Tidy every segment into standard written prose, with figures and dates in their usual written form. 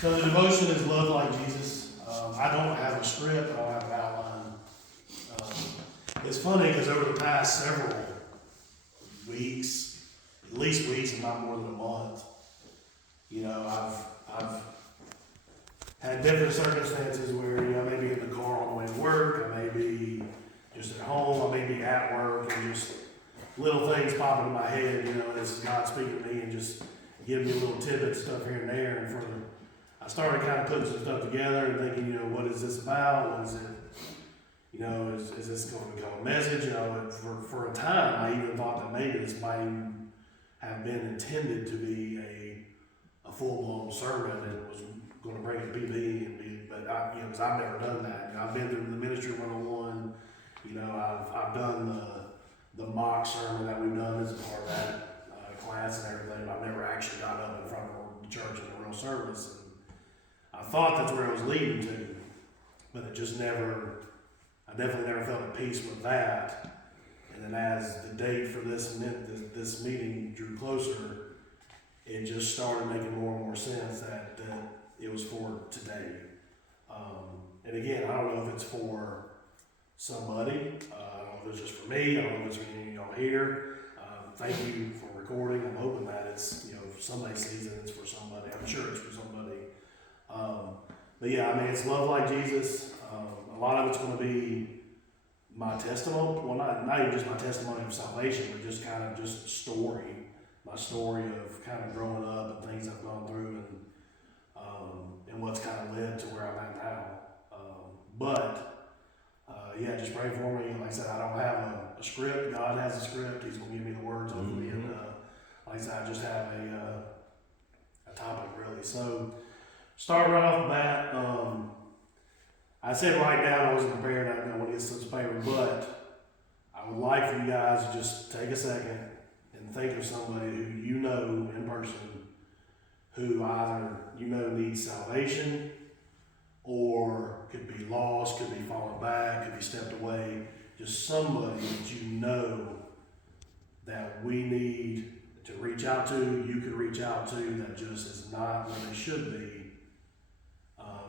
So the devotion is love like Jesus. I don't have a script, I don't have an outline. It's funny because over the past several weeks, at least weeks and not more than a month, you know, I've had different circumstances where, you know, I may be in the car on the way to work, I may be just at home, I may be at work, and just little things pop into my head, you know, and this is God speaking to me and just giving me little tidbits, stuff here and there, and I started kind of putting some stuff together and thinking, you know, what is this about? What is it? You know, is this going to become a message? You know, for a time, I even thought that maybe this might even have been intended to be a full-blown sermon and was going to bring a PB and be, but you know, because I've never done that. You know, I've been through the ministry 101. You know, I've done the mock sermon that we've done as a part of that class and everything. But I've never actually got up in front of the church in a real service. And I thought that's where it was leading to, but it just never. I definitely never felt at peace with that. And then as the date for this meeting drew closer, it just started making more and more sense that it was for today. And again, I don't know if it's for somebody. I don't know if it's just for me. I don't know if it's for any of y'all here. Thank you for recording. I'm hoping that it's, you know, if somebody sees it, it's for somebody. I'm sure it's for somebody. But yeah, I mean, it's love like Jesus. A lot of it's going to be my testimony. Well, not even just my testimony of salvation, but just kind of just story. My story of kind of growing up and things I've gone through and what's kind of led to where I'm at now. Yeah, just pray for me. Like I said, I don't have a script. God has a script. He's going to give me the words hopefully. And like I said, I just have a topic really. So start right off the bat. I said right now I wasn't prepared. I didn't want to get such a paper, but I would like for you guys to just take a second and think of somebody who you know in person who either you know needs salvation or could be lost, could be falling back, could be stepped away. Just somebody that you know that we need to reach out to, you could reach out to, that just is not where they should be.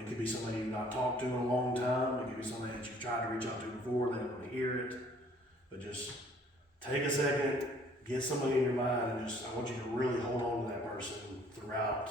It could be somebody you've not talked to in a long time. It could be somebody that you've tried to reach out to before, they don't want to hear it. But just take a second, get somebody in your mind, and I want you to really hold on to that person throughout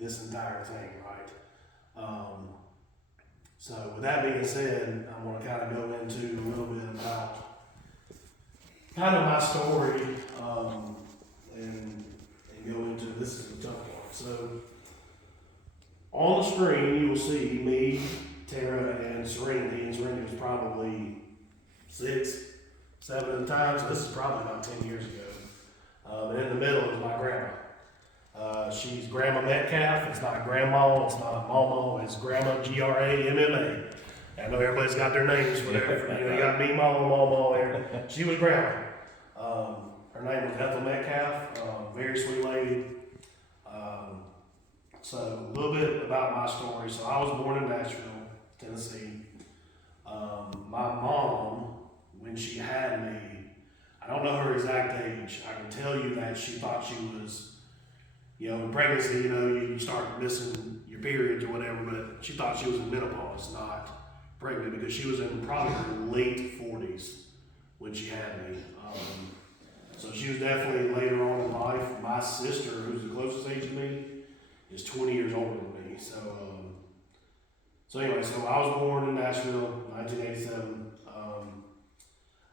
this entire thing, right? So with that being said, I want to kind of go into a little bit about kind of my story and go into, this is a tough one. So on the screen, you will see me, Tara, and Serenity. And Serenity was probably 6, 7 at the time, so this is probably about 10 years ago. And in the middle is my grandma. She's Grandma Metcalf. It's not Grandma, it's not Mama, it's Grandma, Gramma. I know everybody's got their names for that. You know, you got me, Mama, Mama there. She was Grandma. Her name was Ethel Metcalf, very sweet lady. So a little bit about my story. So I was born in Nashville, Tennessee. My mom, when she had me, I don't know her exact age. I can tell you that she thought she was, you know, in pregnancy, you know, you start missing your periods or whatever, but she thought she was in menopause, not pregnant, because she was in probably her late 40s when she had me. So she was definitely later on in life. My sister, who's the closest age to me, is 20 years older than me. So anyway, so I was born in Nashville, 1987.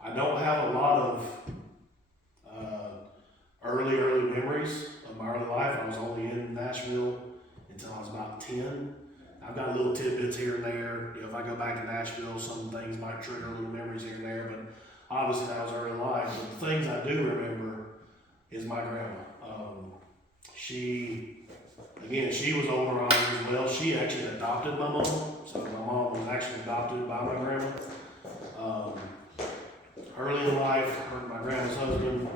I don't have a lot of early memories of my early life. I was only in Nashville until I was about 10. I've got little tidbits here and there. You know, if I go back to Nashville, some things might trigger little memories here and there, but obviously that was early life. But the things I do remember is my grandma. She was older on as well. She actually adopted my mom. So my mom was actually adopted by my grandma. Early in life, my grandma's husband,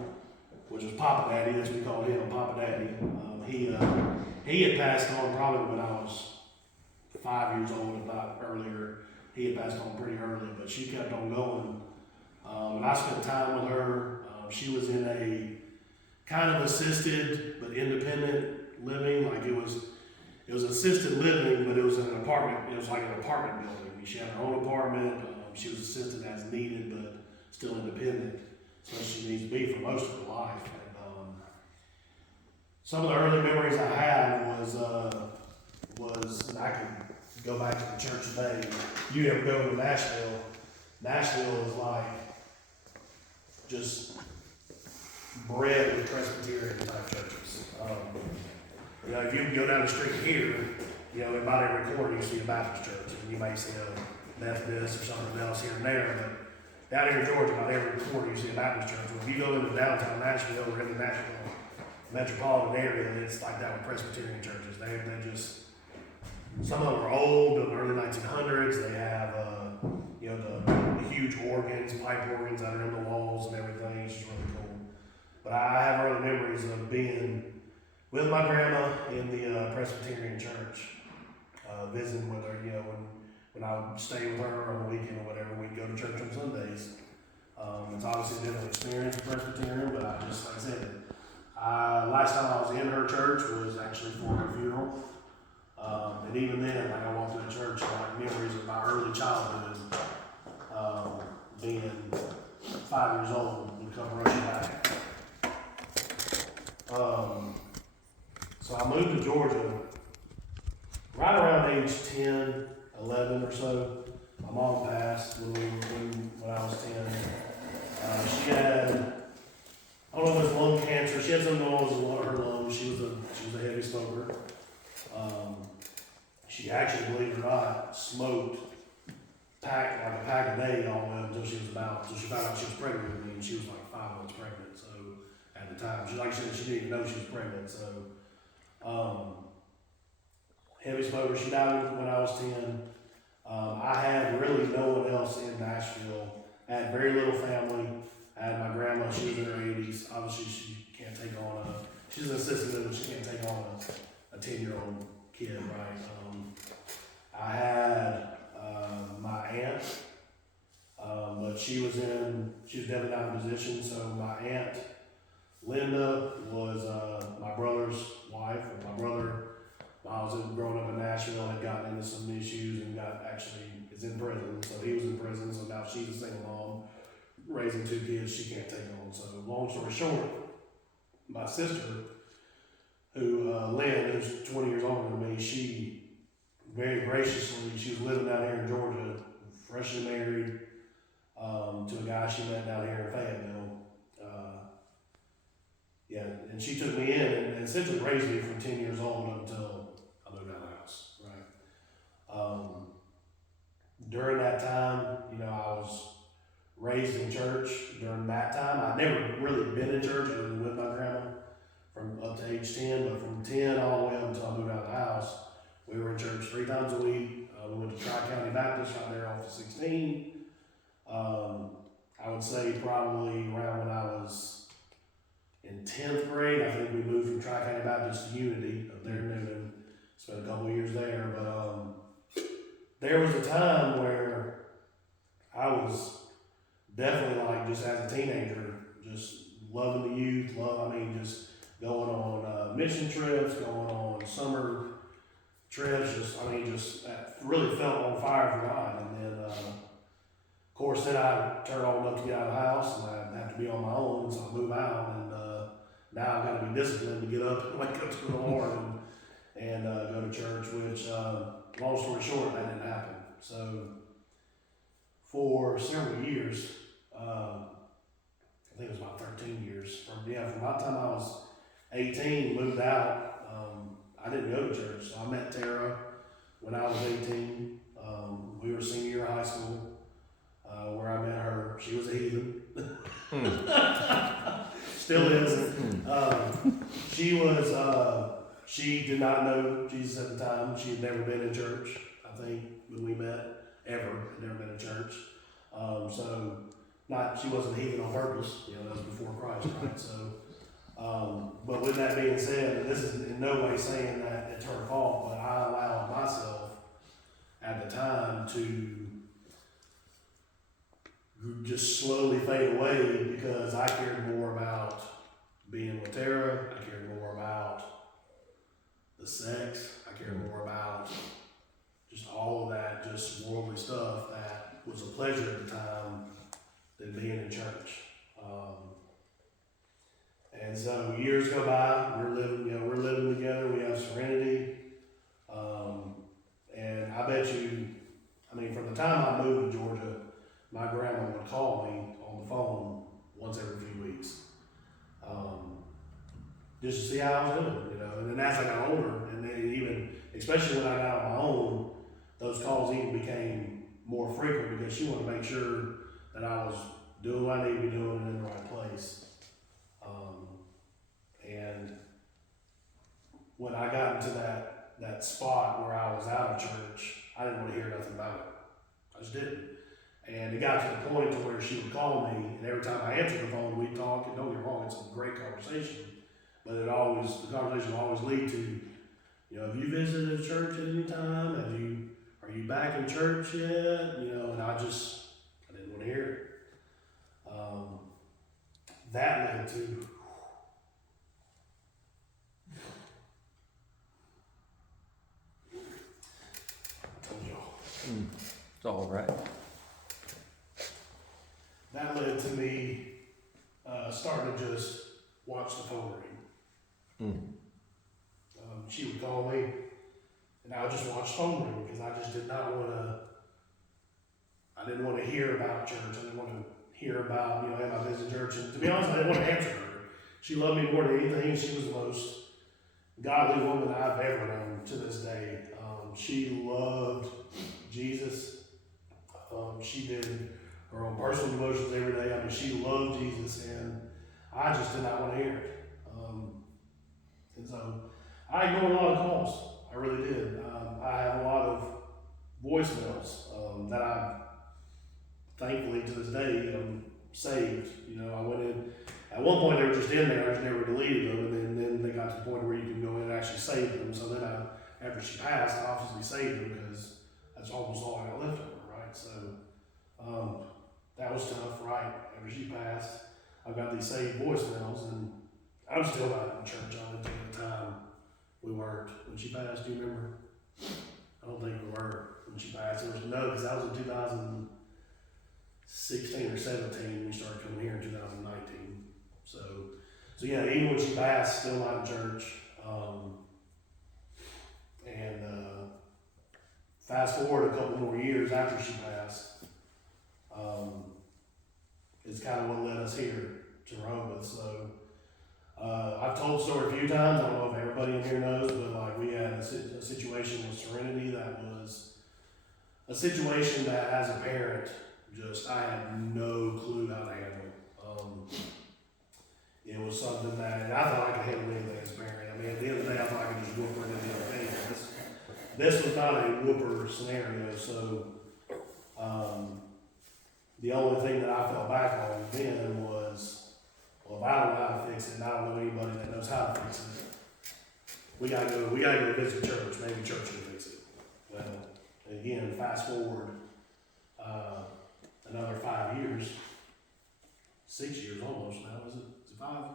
which was Papa Daddy, that's what we called him, Papa Daddy. He had passed on probably when I was 5 years old, if not earlier. He had passed on pretty early, but she kept on going. And I spent time with her. She was in a kind of assisted but independent living. Like it was it was assisted living, but it was an apartment. It was like an apartment building. She had her own apartment. She was assisted as needed, but still independent, so she needs to be for most of her life. And some of the early memories I had was and I could go back to the church today. You ever go to Nashville? Nashville is like just bred with Presbyterian type churches. If you go down the street here, about every corner you see a Baptist church, and you may see a Methodist or something else here and there, but down here in Georgia, about every corner you see a Baptist church. When you go into downtown Nashville or in the Nashville metropolitan area, it's like that with Presbyterian churches. They're just, some of them are old, in the early 1900s. They have, the huge organs, pipe organs that are in the walls and everything. It's just really cool. But I have early memories of being with my grandma in the Presbyterian church, visiting with her. When I would stay with her on the weekend or whatever, we'd go to church on Sundays. It's obviously a different experience with Presbyterian, but like I said, last time I was in her church was actually for her funeral. And even then, like I walked into church, like memories of my early childhood, being 5 years old, would come rushing back. So I moved to Georgia right around age 10, 11 or so. My mom passed when I was 10. She had, I don't know if it was lung cancer. She had something going on with her lungs. She was a heavy smoker. She actually, believe it or not, smoked like a pack a day all the way up until she found out she was pregnant with me, and she was like 5 months pregnant. So at the time, she didn't even know she was pregnant. So heavy smoker. She died when I was 10. I had really no one else in Nashville. I had very little family. I had my grandma. She was in her 80s. Obviously, she can't take on she's an assistant living. She can't take on a 10-year-old kid, right? I had my aunt, but she was definitely not in a position. So my aunt Linda was my brother's wife. My brother, when I was growing up in Nashville, had gotten into some issues and is in prison. So he was in prison. So now she's a single mom, raising 2 kids she can't take on. So long story short, my sister, Lynn, who's 20 years older than me, she very graciously, she was living down here in Georgia, freshly married to a guy she met down here in Fayetteville. And she took me in and essentially raised me from 10 years old until I moved out of the house, right? During that time, I was raised in church during that time. I'd never really been in church other than with my grandma from up to age 10, but from 10 all the way up until I moved out of the house, we were in church 3 times a week. We went to Tri-County Baptist right there off of 16. I would say probably around when I was in 10th grade, I think we moved from Tri-County Baptist to Unity up there in Newton. Spent a couple of years there, but there was a time where I was definitely like just as a teenager, just loving the youth, just going on mission trips, going on summer trips, just really felt on fire for God. And then, of course, then I turned old enough to get out of the house, and I have to be on my own, so I move out, and now I've got to be disciplined to get up and wake up to the Lord and go to church, which, long story short, that didn't happen. So for several years, I think it was about 13 years, from my time I was 18, moved out, I didn't go to church. So I met Tara when I was 18. We were senior year of high school, where I met her. She was a heathen. Still is. She did not know Jesus at the time. She had never been in church, I think, when we met, ever. Had never been in church. She wasn't a heathen on purpose. That was before Christ, right? So, but with that being said, this is in no way saying that it's her fault, but I allowed myself at the time to just slowly fade away because I cared more about being with Tara. I cared more about the sex. I care more about just all of that, just worldly stuff that was a pleasure at the time than being in church. And so years go by, we're living together, we have serenity. And I bet you, from the time I moved to Georgia, my grandma would call me on the phone once every few weeks. Just to see how I was doing, and then as I got older, and then even, especially when I got on my own, those calls even became more frequent because she wanted to make sure that I was doing what I needed to be doing and in the right place. And when I got into that spot where I was out of church, I didn't want to hear nothing about it. I just didn't. And it got to the point to where she would call me, and every time I answered the phone, we'd talk, and don't get me wrong, it's a great conversation, but the conversation would always lead to, have you visited a church at any time? Are you back in church yet? And I didn't want to hear it. That led to, I told y'all. It's all right. That led to me starting to just watch the phone ring. She would call me, and I would just watch phone ring because I just did not want to. I didn't want to hear about church. I didn't want to hear about am I visiting church. And to be honest, I didn't want to answer her. She loved me more than anything. She was the most godly woman I've ever known to this day. She loved Jesus. She did her own personal devotions every day. She loved Jesus, and I just did not want to hear it. And so I ignored a lot of calls. I really did. I have a lot of voicemails that I, thankfully to this day, saved. I went in. At one point they were just in there. I just never deleted them, and then they got to the point where you can go in and actually save them. So then after she passed, I obviously saved them because that's almost all I got left of her, right? So that was tough, right? After she passed, I've got these saved voicemails, and I'm still not in church. I don't think at the time we weren't. When she passed, do you remember? I don't think we were when she passed. Because that was in 2016 or 17. We started coming here in 2019. So yeah, even when she passed, still not in church. Fast forward a couple more years after she passed, it's kind of what led us here to Rehoboth. So I've told the story a few times. I don't know if everybody in here knows, but we had a situation with Serenity that was a situation that, as a parent, I had no clue how to handle. It was something that, and I thought I could handle anything as a parent. At the end of the day, I thought I could just whoop her and then the other thing. This was not a whooper scenario, so the only thing that I fell back on then was, well, if I don't know how to fix it, and I don't know anybody that knows how to fix it, we gotta go visit church. Maybe church can fix it. Well, again, fast forward another 5 years, 6 years almost now, is it 5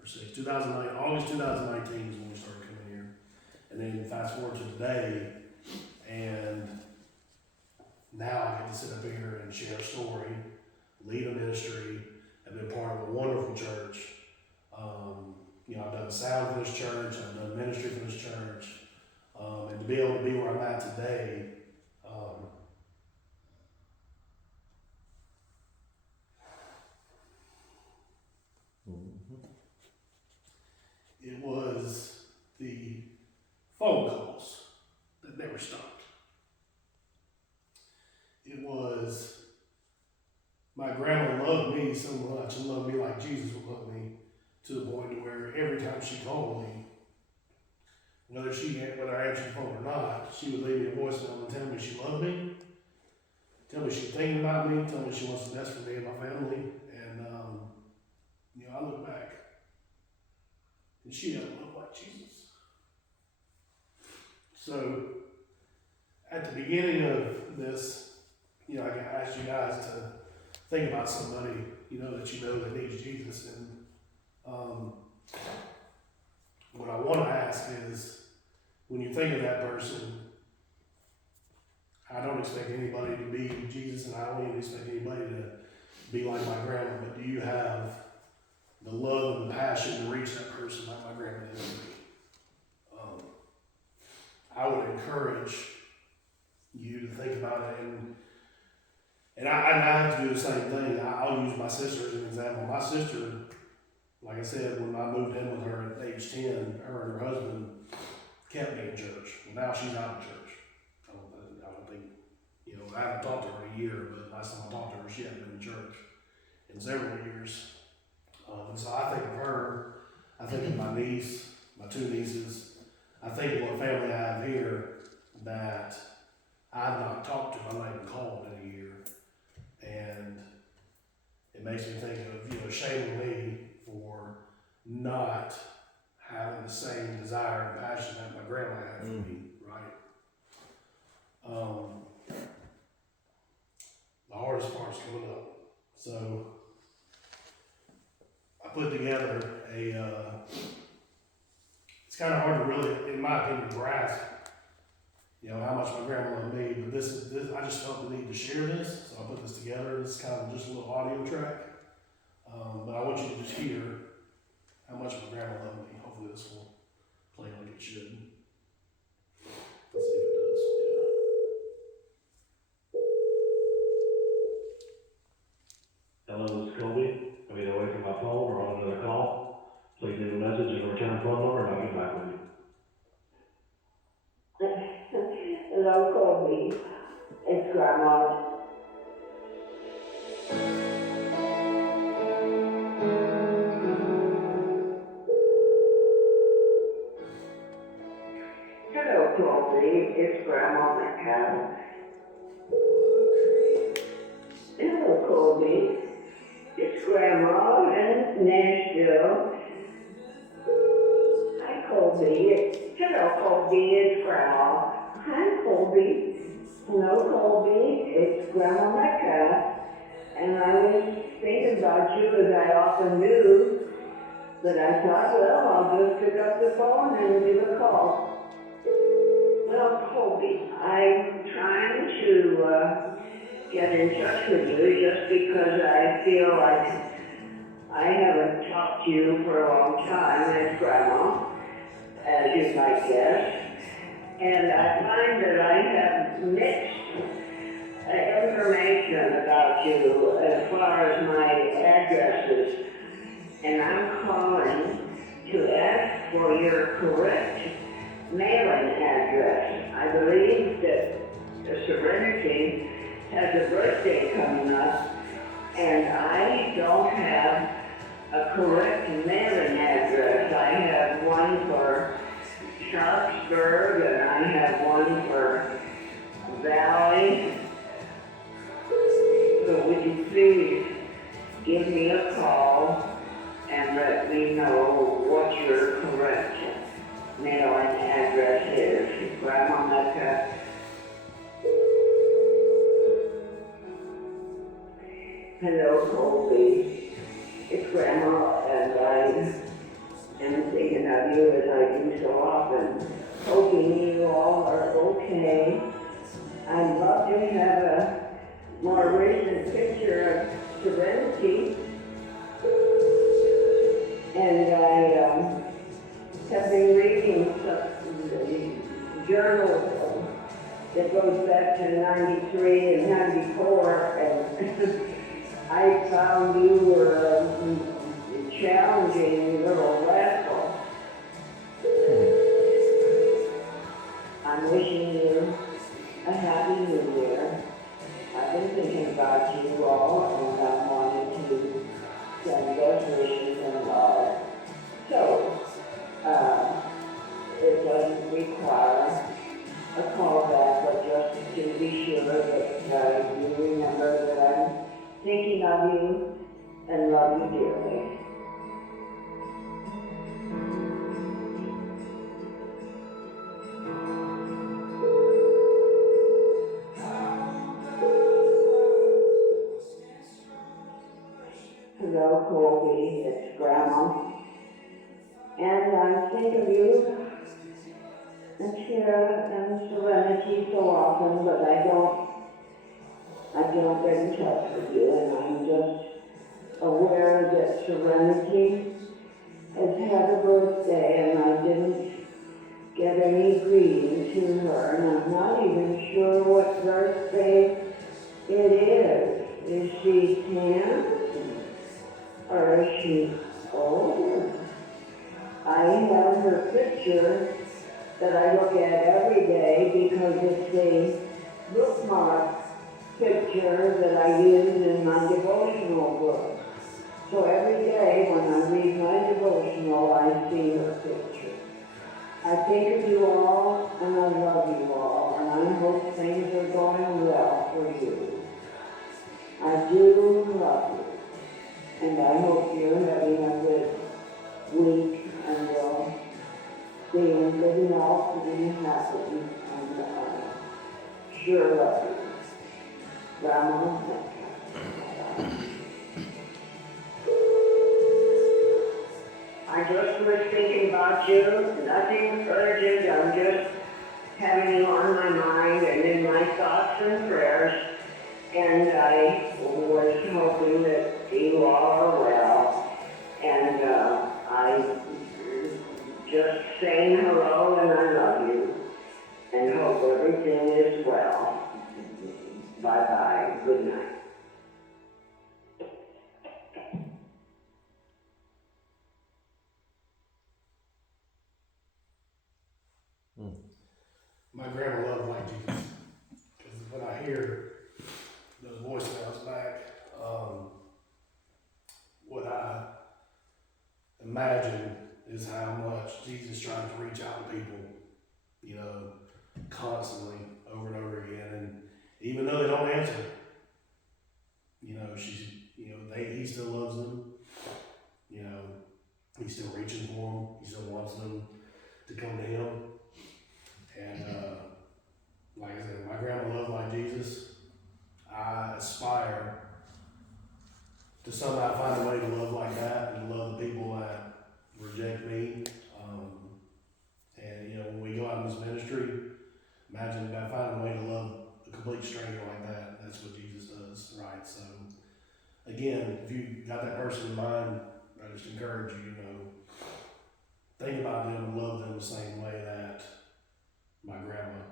or 6? 2009, August 2019 is when we started coming here. And then fast forward to today, and now I get to sit up here and share a story, lead a ministry, I've been part of a wonderful church. I've done sound for this church, I've done ministry for this church, and to be able to be where I'm at today, it was the phone calls that never stopped. It was my grandma loved me so much and loved me like Jesus would love me, to the point to where every time she called me, whether I answered the phone or not, she would leave me a voicemail and tell me she loved me, tell me she's thinking about me, tell me she wants the best for me and my family. And I look back, and she doesn't look like Jesus. So at the beginning of this, I can ask you guys to think about somebody that needs Jesus. And what I want to ask is, when you think of that person, I don't expect anybody to be Jesus, and I don't even expect anybody to be like my grandma, but do you have the love and the passion to reach that person like my grandma did for me? I would encourage you to think about it, and I have to do the same thing. I'll use my sister as an example. My sister, like I said, when I moved in with her at age 10, her and her husband kept me in church. Well, now she's out of church. I don't think, I haven't talked to her in a year, but last time I talked to her, she hadn't been in church in several years. And so I think of her, I think of my niece, my two nieces, I think of what family I have here that I've not talked to, I'm not even called in a year. And it makes me think of, shame on me for not having the same desire and passion that my grandma had for me, right? The hardest part's coming up. So I put together it's kind of hard to really, in my opinion, grasp, how much my grandma loved me, but this I just felt the need to share this, so I put this together. This is kind of just a little audio track, but I want you to just hear how much my grandma loved me. Hopefully this will play like it should. Let's see if it does, yeah. Hello, this is Colby. I'm either away from my phone or on another call. Please leave a message and a return phone number and I'll get back with you. Hello, Colby. It's Grandma. Hello, Colby. It's Grandma McCall. Hello, Colby. It's Grandma in Nashville. Hi, Colby. Hello, Colby. It's Grandma. Hi, Colby. Hello, Colby. It's Grandma Mecca. And I was thinking about you as I often do, but I thought, well, I'll just pick up the phone and give a call. Well, Colby, I'm trying to get in touch with you just because I feel like I haven't talked to you for a long time as Grandma, as you might guess. And I find that I have mixed information about you as far as my addresses. And I'm calling to ask for your correct mailing address. I believe that the Serenity has a birthday coming up, and I don't have a correct mailing address. I have one for Sharpsburg, and I have one for Valley. So would you please give me a call and let me know what your correct mailing address is? Grandma Mecca. Hello, Colby. It's Grandma, and I am thinking of you as I do so often, hoping you all are okay. I'd love to have a more recent picture of Serenity, and I have been reading some journals that goes back to 93 and 94, and I found you were a challenging little rascal. I'm wishing you a happy new year. I've been thinking about you all, and I'm wanting to send best wishes and love. So, it doesn't require a call back, but just to be sure that you remember that I'm thinking of you and love you dearly. Hello, Colby. It's Grandma. And I think of you and often, but I don't get in touch with you, and I'm just aware that Serenity has had a birthday, and I didn't get any greeting to her, and I'm not even sure what birthday it is. Is she 10? Or is she older? I have her picture that I look at every day because it's a bookmark picture that I use in my devotional book. So every day when I read my devotional, I see her picture. I think of you all, and I love you all, and I hope things are going well for you. I do love you, and I hope you're having a good week, and will be in good health and be happy, and I sure love you. Grandma, I just was thinking about you, nothing urgent, I'm just having you on my mind and in my thoughts and prayers, and I was hoping that you all are well, and I just saying hello and I love you, and hope everything is well. Bye-bye, good night. My grandma loved like Jesus. Because when I hear those voicemails back, what I imagine is how much Jesus trying to reach out to people, you know, constantly, over and over again. And even though they don't answer, you know, he still loves them. You know, he's still reaching for them. He still wants them to come to him. And like I said, my grandma loved like Jesus. I aspire to somehow find a way to love like that and love the people that reject me. And you know, when we go out in this ministry, imagine about finding a way to love a complete stranger like that. That's what Jesus does, right? So again, if you got that person in mind, I just encourage you, you know, think about them and love them the same way that my grandma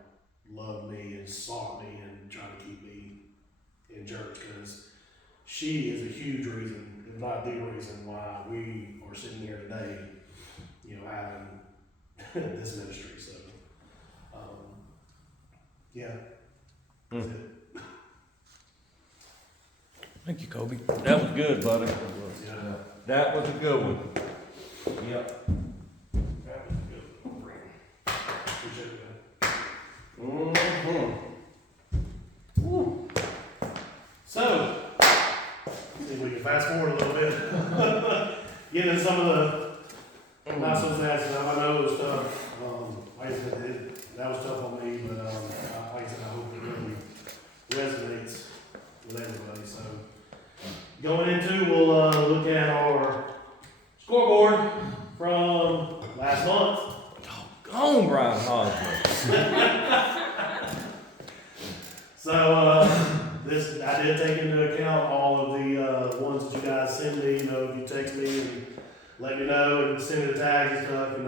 loved me and sought me and tried to keep me in church, because she is a huge reason, if not the reason, why we are sitting here today, you know, having this ministry. So, yeah, that's it. Thank you, Kobe. That was good, buddy. Yeah. That was a good one. Yep. That was a good one. Appreciate it, man. Mm-hmm. Woo. So, see if we can fast forward a little bit. Get into some of the not so fast stuff. I know it was tough. Like I said, that was tough on me, but like I said, I hope it really resonates with everybody. So, going into, we'll look at our scoreboard from last month. Go on, Brian Hosmer. So, this, I did take into account all of the ones that you guys send me. You know, if you text me and let me know and send me the tags and stuff, and